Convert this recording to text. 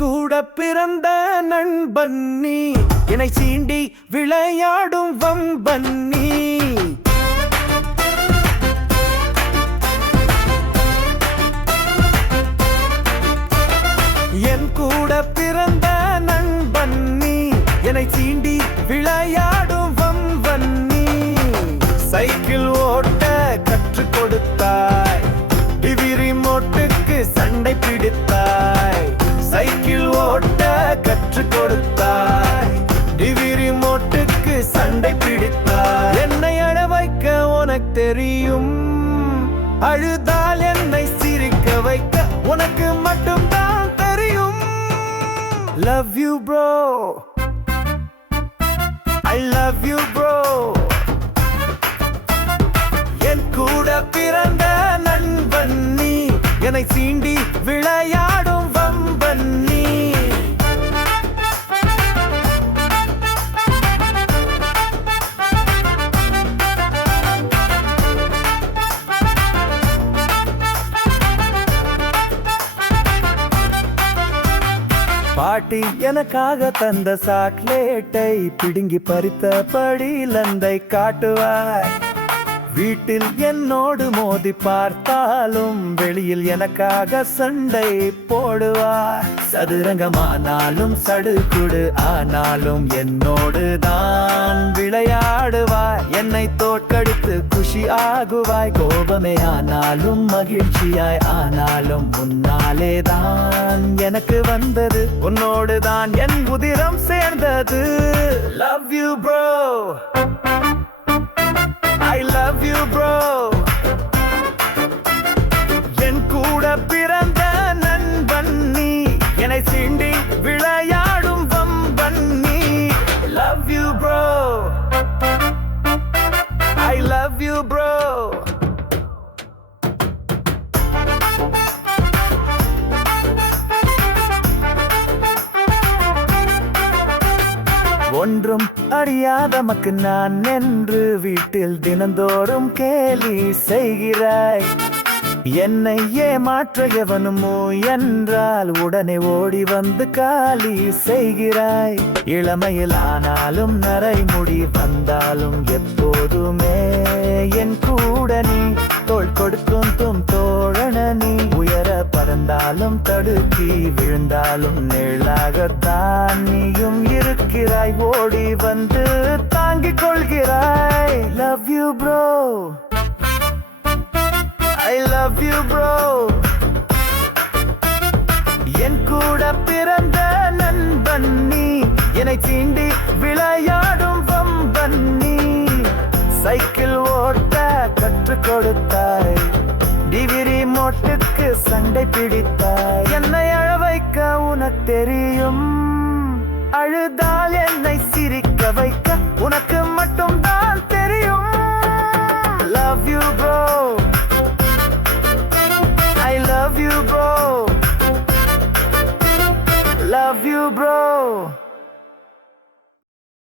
கூட பிறந்த நண்பன் நீ, என்னை சீண்டி விளையாடும் வம்பன் நீ. என் கூட பிறந்த நண்பன் நீ, என்னை சீண்டி விளையாடும் வம்பன் நீ. சைக்கிள் ஓட்ட கற்றுக் கொடுத்தாய், டிவி ரிமோட்டுக்கு சண்டை பிடித்தாய். சைக்கிள் ஓட்ட கற்றுக் கொடுத்தாய், டிவி ரிமோட்டுக்கு சண்டை பிடித்தாய். என்னை அழ வைக்க உனக்கு தெரியும், அழுதால் என்னை சிரிக்க வைக்க உனக்கு மட்டும்தான் தெரியும். Love you bro, I love you bro. என் கூட பிறந்த நண்பன் நீ, என்னை சீண்டி விளையாடும் வம்பன் நீ. பாட்டி எனக்காக தந்த சாக்லேட்டை பிடுங்கி பறித்த படிலந்தை காட்டுவாய். வீட்டில் என்னோடு மோதி பார்த்தாலும் வெளியில் எனக்காக சண்டை போடுவார். சதுரங்கமானாலும் சடுகுடு ஆனாலும் என்னோடு தான் விளையாடுவாய். என்னை தோற்கடித்து குஷி ஆகுவாய். கோபமே ஆனாலும் மகிழ்ச்சியாய் ஆனாலும் உன்னாலே தான் எனக்கு வந்தது. உன்னோடு தான் என் உதிரம் சேர்ந்தது. Love you bro, I love you bro. என் கூட பிறந்த நண்பன் நீ, என்னை சீண்டி விளையாடும் வம்பன் நீ. Love you bro, I love you bro. ஒன்றும் அறியாத மக்கு நான் என்று வீட்டில் தினந்தோறும் கேலி செய்கிறாய். என்னை ஏமாற்ற எவனுமோ என்றால் உடனே ஓடி வந்து காலி செய்கிறாய். இளமையில் ஆனாலும் நரைமுடி வந்தாலும் எப்போதுமே என் கூட நீ. தோள் கொடுக்கும் தோழன நீ. உயர பறந்தாலும் தடுக்கி விழுந்தாலும் நிழலாகத்தான் நீயும் இருக்கிறாய். ஓடி வந்து தாங்கிக் கொள்கிறாய். Love you bro, I love you bro. என் கூட பிறந்த நண்பன் நீ, என்னை சீண்டி விளையாடும் வம்பன் நீ. சைக்கிள் ஓட்ட கற்றுக் கொடுத்தாய், டிவி ரிமோட்டுக்கு சண்டை பிடித்தாய். என்னை அழ வைக்க உனக்கு தெரியும், அழுதால் என்னை சிரிக்க வைக்க உனக்கு மட்டும்தான் தெரியும்.